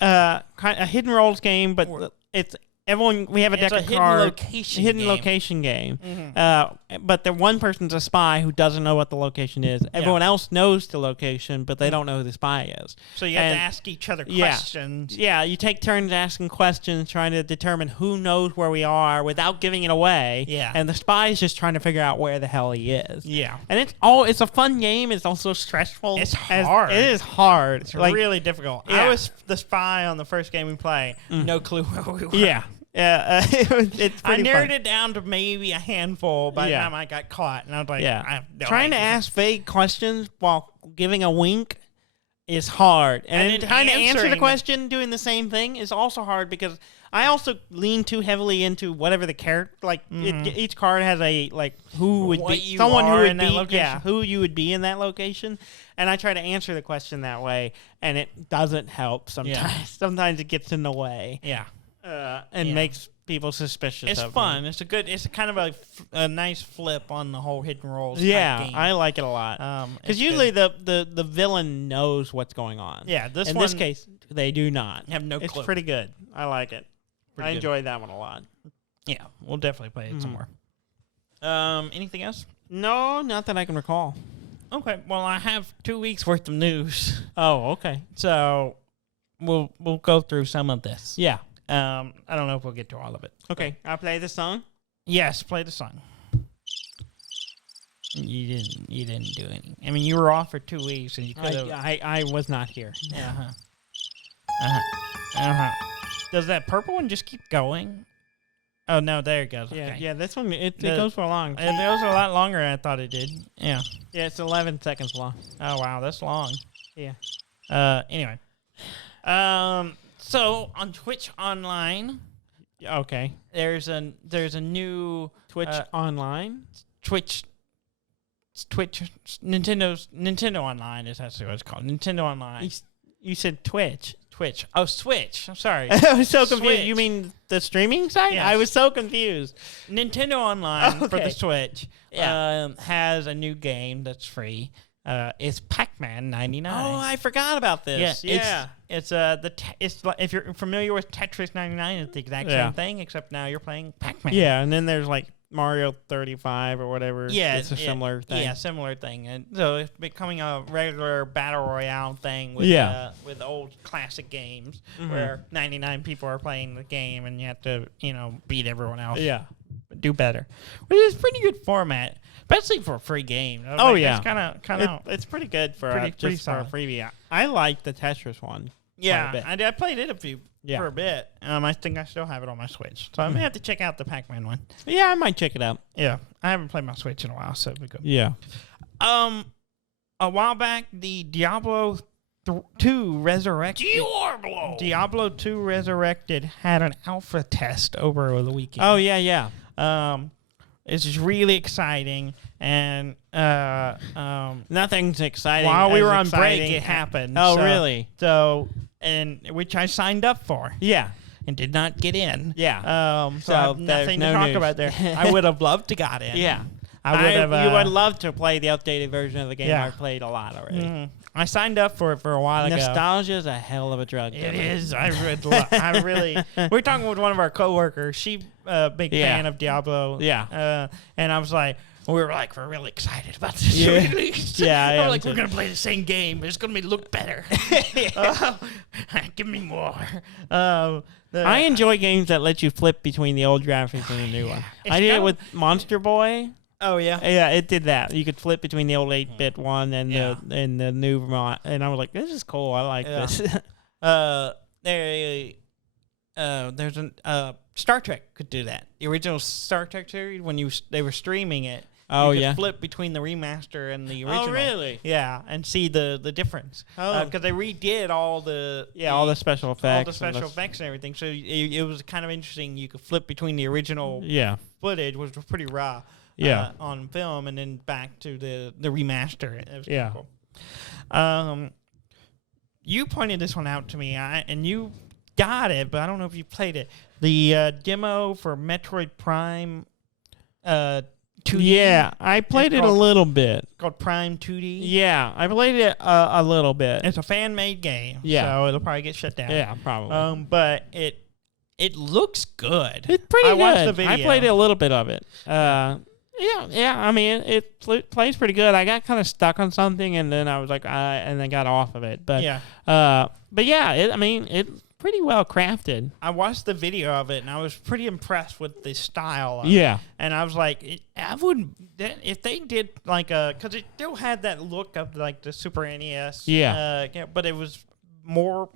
kind of hidden roles game, but it's everyone. We have a deck of cards. Hidden location game. But the one person's a spy who doesn't know what the location is. Everyone else knows the location, but they don't know who the spy is. So you have to ask each other questions. Yeah, you take turns asking questions, trying to determine who knows where we are without giving it away. Yeah. And the spy is just trying to figure out where the hell he is. Yeah. And it's a fun game. It's also stressful. It's hard. It is hard. It's really difficult. Yeah. I was the spy on the first game we played. No clue where we were. Yeah. It's I narrowed fun. it down to maybe a handful by the time I got caught, and I was like, I have no trying idea. to ask vague questions while giving a wink is hard, and then trying to answer the question doing the same thing is also hard because I also lean too heavily into whatever the character each card has a who would be someone who would be who you would be in that location, and I try to answer the question that way, and it doesn't help sometimes. Yeah. Sometimes it gets in the way. Yeah. And makes people suspicious. It's fun. Me. It's kind of a nice flip on the whole hidden roles. Yeah, type game. I like it a lot. Because usually the villain knows what's going on. Yeah, in this case they do not. Have no clue. It's pretty good. I like it. I enjoyed that one a lot. Yeah, we'll definitely play it some more. Anything else? No, not that I can recall. Okay, well I have 2 weeks worth of news. Oh, okay. So we'll go through some of this. Yeah. I don't know if we'll get to all of it. Okay, I'll play the song. Yes, play the song. You didn't do any. I mean, you were off for 2 weeks, and you could have. I was not here. Does that purple one just keep going? Oh no, there it goes. Yeah, okay. yeah. This one it goes for long. It goes a lot longer than I thought it did. Yeah. Yeah, it's 11 seconds long. Oh wow, that's long. Yeah. Anyway. So on Twitch Online, okay, there's a new Twitch Online, Nintendo Online is actually what it's called. Nintendo Online. You said Twitch. Oh, Switch. I'm sorry. I was so confused. Switch. You mean the streaming site? Yes. I was so confused. Nintendo Online for the Switch has a new game that's free. It's Pac-Man 99. Oh, I forgot about this. Yeah. It's like, if you're familiar with Tetris 99, it's the exact same thing, except now you're playing Pac-Man. Yeah, and then there's like Mario 35 or whatever. Yeah, it's a similar thing. Yeah, similar thing. And so it's becoming a regular battle royale thing with old classic games where 99 people are playing the game and you have to, beat everyone else. Yeah. Do better. Which is a pretty good format. Especially for a free game. Yeah. It's kind of it's pretty good for pretty for a freebie. I like the Tetris one. Yeah, I played it for a bit. I think I still have it on my Switch. So I may have to check out the Pac-Man one. Yeah, I might check it out. Yeah, I haven't played my Switch in a while, so it'll be good. Yeah. A while back, the Diablo 2 Resurrected. Diablo 2 Resurrected had an alpha test over the weekend. Oh, yeah. It's just really exciting, and nothing's exciting. While we were on break, it happened. Oh, really? So, and which I signed up for. Yeah. And did not get in. Yeah. So I have nothing to talk about there. I would have loved to got in. Yeah. I would have. You would love to play the updated version of the game. Yeah. I played a lot already. Mm-hmm. I signed up for it for a while ago. Nostalgia is a hell of a drug. It is. I really. We're talking with one of our coworkers. She big fan of Diablo. Yeah. And I was like, we're really excited about this release. Yeah. We're like, we're gonna play the same game. It's gonna look better. Give me more. I enjoy games that let you flip between the old graphics and the new one. I did it with Monster Boy. Oh yeah, yeah, it did that. You could flip between the old 8-bit one and the new Vermont, and I was like, "This is cool. I like this." There's an Star Trek could do that. The original Star Trek series, when they were streaming it, you could flip between the remaster and the original. Oh really? Yeah, and see the difference. Because they redid all the special effects, and everything. So it was kind of interesting. You could flip between the original footage, which was pretty raw. On film, and then back to the remaster. It was cool. You pointed this one out to me, and you got it, but I don't know if you played it. The demo for Metroid Prime 2D. Yeah, I played it a little bit. Called Prime 2D. Yeah, I played it a little bit. It's a fan-made game, so it'll probably get shut down. Yeah, probably. But it looks good. It's pretty good. Watched the video. I played a little bit of it. Yeah. I mean, it plays pretty good. I got kind of stuck on something, and then I was like, and then got off of it. But it's pretty well crafted. I watched the video of it, and I was pretty impressed with the style of it. And I was like, I wouldn't, if they did because it still had that look of like the Super NES. But it was more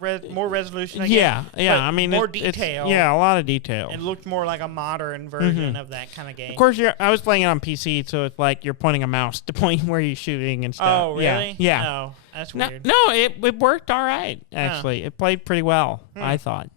resolution. I mean, more detail. A lot of detail. It looked more like a modern version of that kind of game. Of course, I was playing it on PC, so it's like you're pointing a mouse to point where you're shooting and stuff. Oh, really? Yeah. Oh, that's weird. No, it worked all right, actually. It played pretty well, I thought.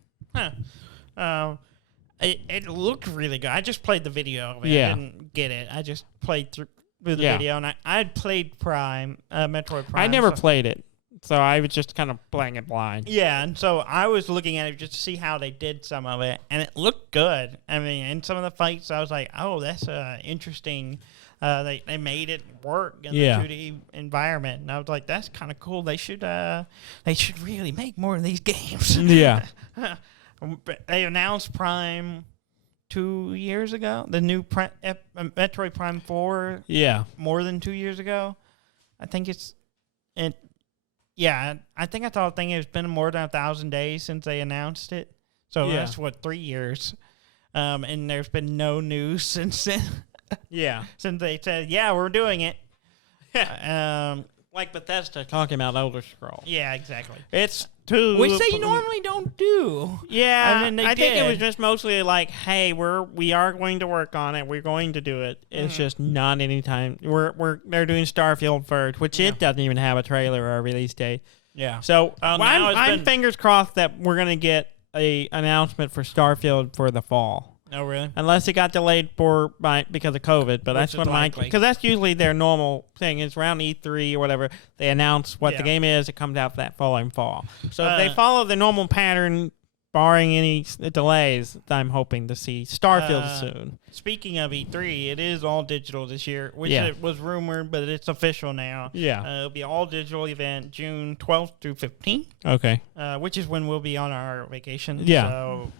It looked really good. I just played the video of it. I didn't get it. I just played through the video, and I had played Metroid Prime. I never played it. So I was just kind of playing it blind. Yeah, and so I was looking at it just to see how they did some of it, and it looked good. I mean, in some of the fights, I was like, oh, that's interesting. They made it work in the 2D environment, and I was like, that's kind of cool. They should really make more of these games. Yeah. They announced Prime 2 years ago, the new Metroid Prime 4. Yeah. More than 2 years ago. I think it's... Yeah, I think it's been more than 1,000 days since they announced it. So that's 3 years. And there's been no news since then. Since they said, we're doing it. Like Bethesda talking about Elder Scrolls. Yeah, exactly. It's too... Which they normally don't do. Yeah, I think it was just mostly like, hey, we are going to work on it. We're going to do it. It's just not any time. They're doing Starfield first, which it doesn't even have a trailer or a release date. Yeah. So I'm fingers crossed that we're going to get a announcement for Starfield for the fall. Oh, really? Unless it got delayed because of COVID, but that's what because that's usually their normal thing. It's around E3 or whatever. They announce what the game is. It comes out that following fall. So if they follow the normal pattern, barring any delays, I'm hoping to see Starfield soon. Speaking of E3, it is all digital this year, which it was rumored, but it's official now. Yeah. It'll be all digital event June 12th through 15th. Okay. Which is when we'll be on our vacation. Yeah. So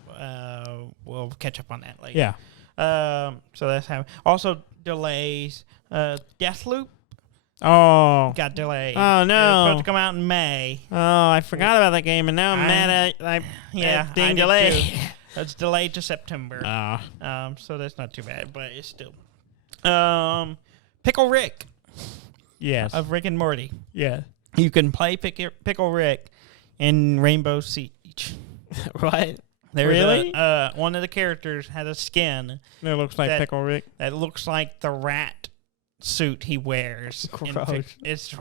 we'll catch up on that later. Yeah. So that's happening. Also delays. Deathloop. Oh. Got delayed. Oh, no. It was supposed to come out in May. Oh, I forgot about that game, and now I'm mad at being delayed. It's delayed to September. So that's not too bad, but it's still. Pickle Rick. Yes. Of Rick and Morty. Yeah. You can play Pickle Rick in Rainbow Siege. Right? Really? One of the characters has a skin that looks like Pickle Rick. That looks like the rat suit he wears. Gross. It's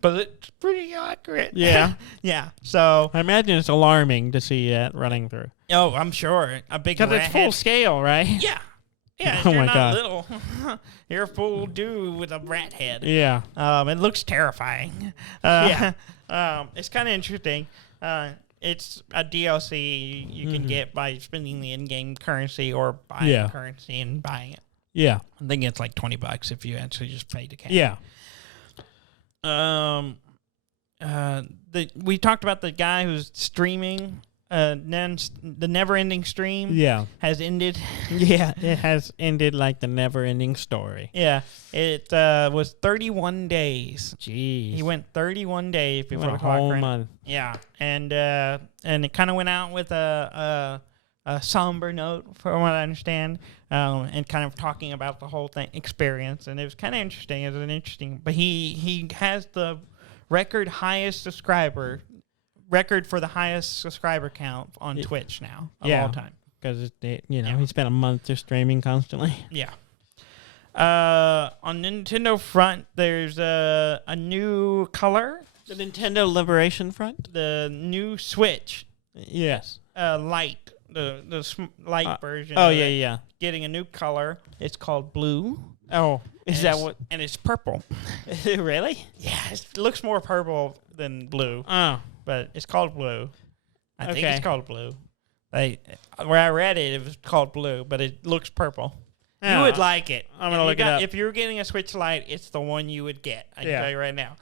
but it's pretty accurate. Yeah. Yeah. So I imagine it's alarming to see that running through. oh, I'm sure a big Because rat it's full head. scale, right? Yeah. Yeah, Oh you're my not God. little. You're a full dude with a rat head. Yeah. It looks terrifying. Yeah. It's kind of interesting. It's a DLC you can get by spending the in-game currency or buying currency and buying it. Yeah. I think it's like $20 if you actually just pay the cash. Yeah. We talked about the guy who's streaming. Then the never-ending stream Yeah. has ended. Yeah. It has ended like the never-ending story. Yeah, it was 31 days. Jeez. He went 31 days He before went the a clock whole ran. month. Yeah, and it kind of went out with a somber note, from what I understand, and kind of talking about the whole thing experience, and it was kind of interesting. It was an interesting, but he has the record for the highest subscriber count on Twitch now of all time. Because he spent a month just streaming constantly. Yeah. On Nintendo front, there's a new color. The Nintendo Liberation Front? The new Switch. Yes. Light. The light version. Oh, of yeah, it, yeah. getting a new color. It's called blue. Oh, is that what? And it's purple. Really? Yeah, it looks more purple than blue. Oh. But it's called blue. I think Okay. it's called blue. Where I read it, it was called blue, but it looks purple. Yeah, You would like it. I'm gonna look it up. If you're getting a Switch Lite, it's the one you would get. I can Yeah. tell you right now.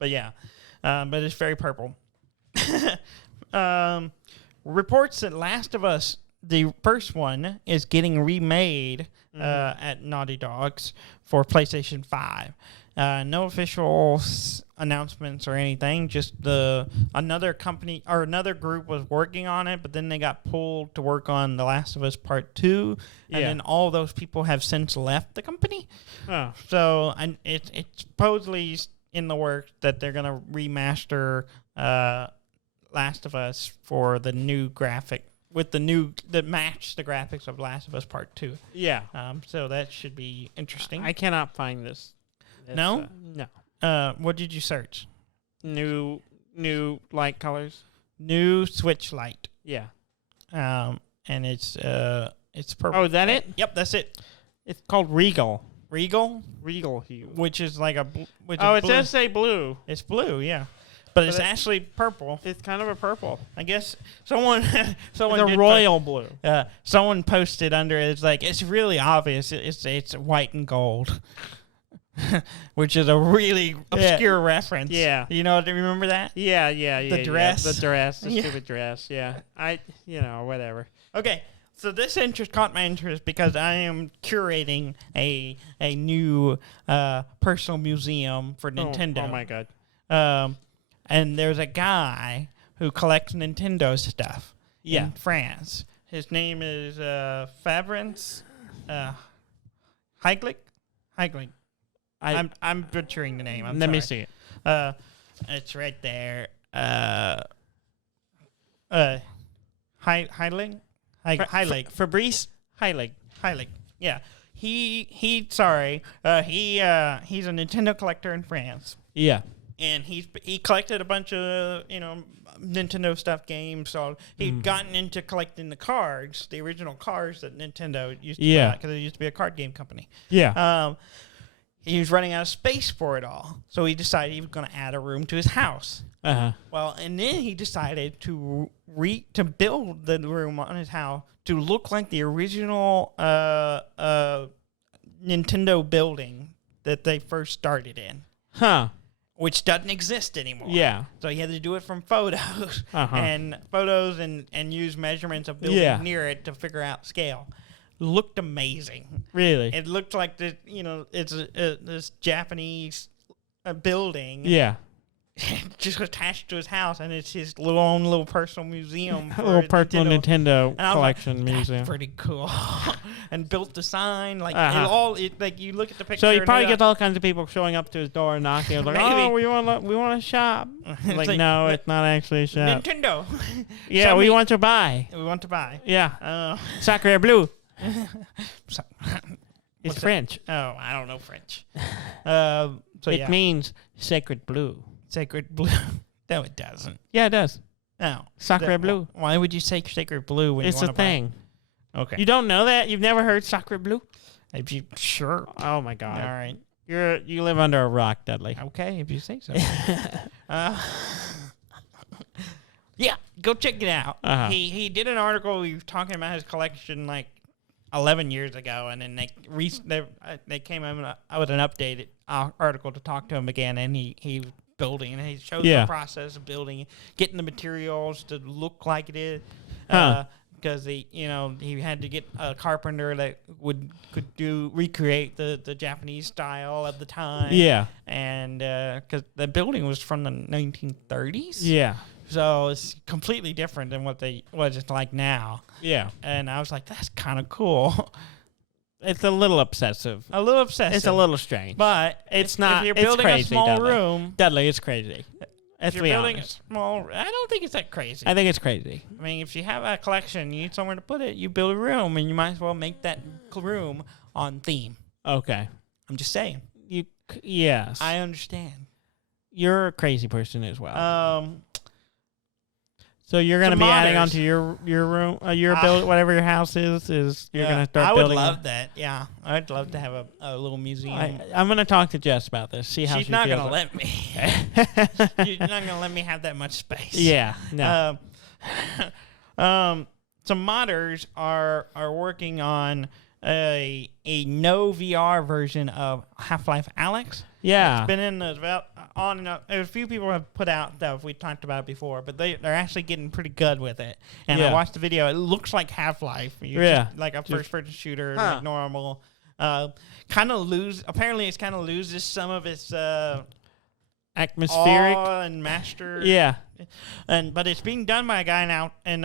But it's very purple. Reports that Last of Us, the first one, is getting remade at Naughty Dogs for PlayStation 5. No official announcements or anything. Just another company or another group was working on it, but then they got pulled to work on The Last of Us Part 2, and then all those people have since left the company. Oh. So it's supposedly in the works that they're gonna remaster Last of Us for the new graphic with that match the graphics of Last of Us Part 2. Yeah. So that should be interesting. I cannot find this. No? No. What did you search? New light colors. New Switch Lite. Yeah. And it's purple. Oh, is that it? Yep, that's it. It's called Regal. Regal, Hue. which is like It blue. does say blue. It's blue, yeah, but it's actually purple. It's kind of a purple. I guess someone It's a royal blue. someone posted under it. It's like it's really obvious. It's white and gold. Which is a really obscure reference. Yeah. You know, do you remember that? Yeah. The dress. The dress. The Yeah. stupid dress. Yeah. Whatever. Okay, so this interest caught my interest because I am curating a new personal museum for Nintendo. Oh my God. And there's a guy who collects Nintendo stuff in France. His name is Fabrance Heiglich. I'm butchering the name. Let me see it. It's right there. Heilig. Fabrice Heilig. Yeah. He's a Nintendo collector in France. Yeah. And he collected a bunch of, Nintendo stuff games. So he'd gotten into collecting the cards, the original cards that Nintendo used to put out, because it used to be a card game company. Yeah. He was running out of space for it all. So he decided he was going to add a room to his house. Uh-huh. Well, and then he decided to build the room on his house to look like the original Nintendo building that they first started in. Huh. Which doesn't exist anymore. Yeah. So he had to do it from photos and use measurements of buildings near it to figure out scale. Looked amazing. Really? It looked like it's this Japanese building. Yeah. Just attached to his house, and it's his own little personal museum. A little personal Nintendo collection museum. That's pretty cool. And built the sign, like you look at the picture. So he probably gets all kinds of people showing up to his door and knocking. Like, Maybe. oh, we want to shop. Like, no, it's not actually a shop. Nintendo. Yeah, we want to buy. We want to buy. Yeah. Sacre bleu. It's French. Oh, I don't know French. It means sacred blue. Sacred blue. No, it doesn't. Yeah, it does. No. Sacre bleu. Why would you say sacred blue when it's you want to a thing? Okay. You don't know that? You've never heard sacre bleu? If you sure. Oh my God. All right. You live under a rock, Dudley. Okay, if you say so. Yeah, go check it out. He did an article. He was talking about his collection like 11 years ago, and then they came out with an updated article to talk to him again, and he was building, and he showed the process of building, getting the materials to look like it is. Because he had to get a carpenter that could recreate the Japanese style of the time. Yeah, and because the building was from the 1930s. Yeah, so it's completely different than what it's like now. Yeah, and I was like, that's kind of cool. It's a little obsessive. It's a little strange, but it's not. If you're building crazy, a small Dudley. room, Dudley, it's crazy. If you're building a small, I don't think it's that crazy. I think it's crazy. I mean, if you have a collection, you need somewhere to put it. You build a room, and you might as well make that room on theme. Okay, I'm just saying. Yes, I understand. You're a crazy person as well. So you're going to be adding onto your room, whatever your house is you're going to start building. I would love that. Yeah, I'd love to have a little museum. I'm going to talk to Jess about this. See how she's not going to let me. She's not going to let me have that much space. Yeah. No. Some modders are working on a no VR version of Half-Life Alyx. Yeah, it's been in the on and up. A few people have put out stuff we talked about before, but they're actually getting pretty good with it. And I watched the video. It looks like Half-Life. Like a first-person shooter, like normal. Apparently, it's kind of loses some of its atmospheric awe and master. Yeah, but it's being done by a guy now in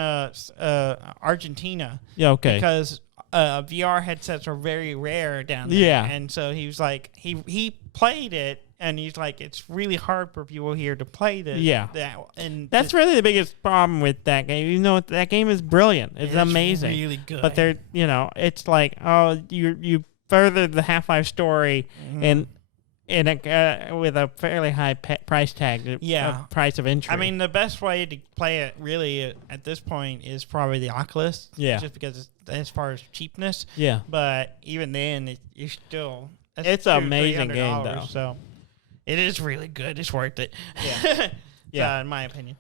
Argentina. Yeah, okay. Because VR headsets are very rare down there. Yeah, and so he was like, he played it, and he's like, it's really hard for people here to play this. Yeah, that's really the biggest problem with that game. Even though that game is brilliant, it's amazing, really good. But it's like, you furthered the Half-Life story and with a fairly high price tag. Price of entry. I mean, the best way to play it really at this point is probably the Oculus. Yeah, just because as far as cheapness. Yeah, but even then, you're still. It's an amazing game, though. So it is really good. It's worth it. Yeah, in my opinion.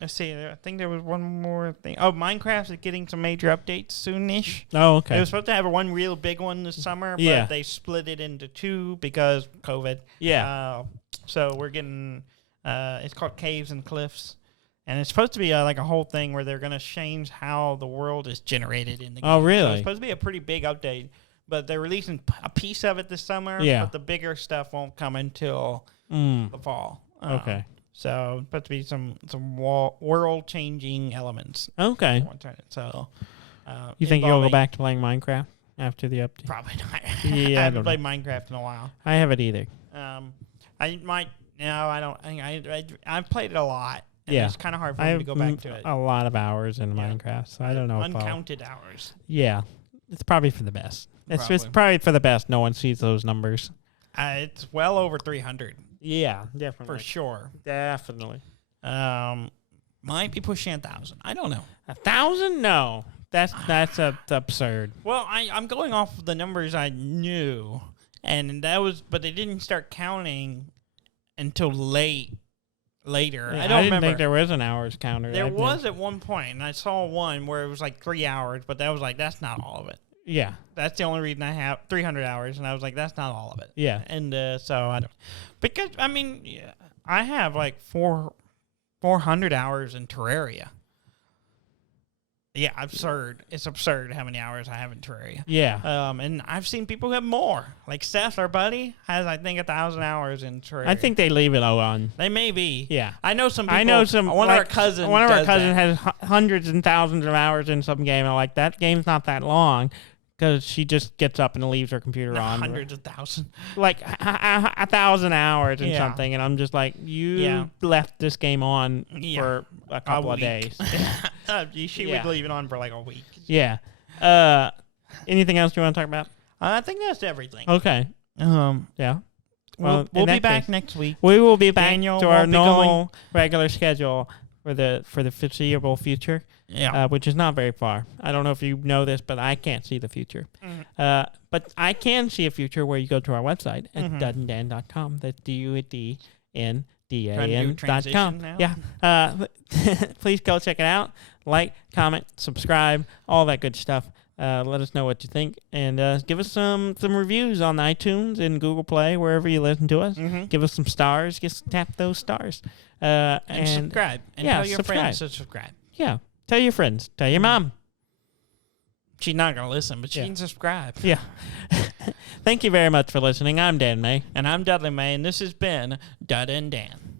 Let's see. I think there was one more thing. Oh, Minecraft is getting some major updates soonish. Oh, okay. They were supposed to have one real big one this summer, but they split it into two because COVID. Yeah. So we're getting. It's called Caves and Cliffs. And it's supposed to be like a whole thing where they're going to change how the world is generated in the game. Oh, really? So it's supposed to be a pretty big update. But they're releasing a piece of it this summer. Yeah. But the bigger stuff won't come until the fall. Okay. So it's supposed to be some world-changing elements. Okay. So you think you'll go back to playing Minecraft after the update? Probably not. Yeah, I haven't played Minecraft in a while. I haven't either. I might. No, I don't. I've played it a lot. And it's kind of hard for me to go back to it. A lot of hours in Minecraft, so I don't know. Uncounted hours. Yeah. It's probably for the best. It's just probably for the best. No one sees those numbers. It's well over 300. Yeah, definitely. For sure. Definitely. Might be pushing 1,000. I don't know. 1,000? No. That's absurd. Well, I'm going off of the numbers I knew, and but they didn't start counting until later. Yeah, I don't remember. Think there was an hours counter. There was at one point, and I saw one where it was like 3 hours, but that was like, that's not all of it. Yeah. That's the only reason I have 300 hours, and I was like, that's not all of it. Yeah. And so I don't. Because, I mean, I have like 400 hours in Terraria. Yeah, absurd. It's absurd how many hours I have in Terraria. Yeah. And I've seen people have more. Like Seth, our buddy, has, I think, 1,000 hours in Terraria. I think they leave it all on. They may be. Yeah. I know some people. One of our cousins has hundreds and thousands of hours in some game. I'm like, that game's not that long. Because she just gets up and leaves her computer on. Hundreds of thousands. Like 1,000 hours and something. And I'm just like, you left this game on for a couple of days. She would leave it on for like a week. Yeah. Anything else you want to talk about? I think that's everything. Okay. Yeah. Well, we'll be back next week. We will be back Daniel to our normal, regular schedule for the foreseeable future. Yeah. Which is not very far. I don't know if you know this, but I can't see the future. Mm-hmm. But I can see a future where you go to our website at duddendan.com. That's DUDNDAN.com. Yeah. Please go check it out. Like, comment, subscribe, all that good stuff. Let us know what you think, and give us some reviews on iTunes and Google Play, wherever you listen to us. Give us some stars. Just tap those stars. And subscribe. And tell your friends to subscribe. Yeah. Tell your friends. Tell your mom. She's not going to listen, but she can subscribe. Yeah. Thank you very much for listening. I'm Dan May. And I'm Dudley May, and this has been Dud and Dan.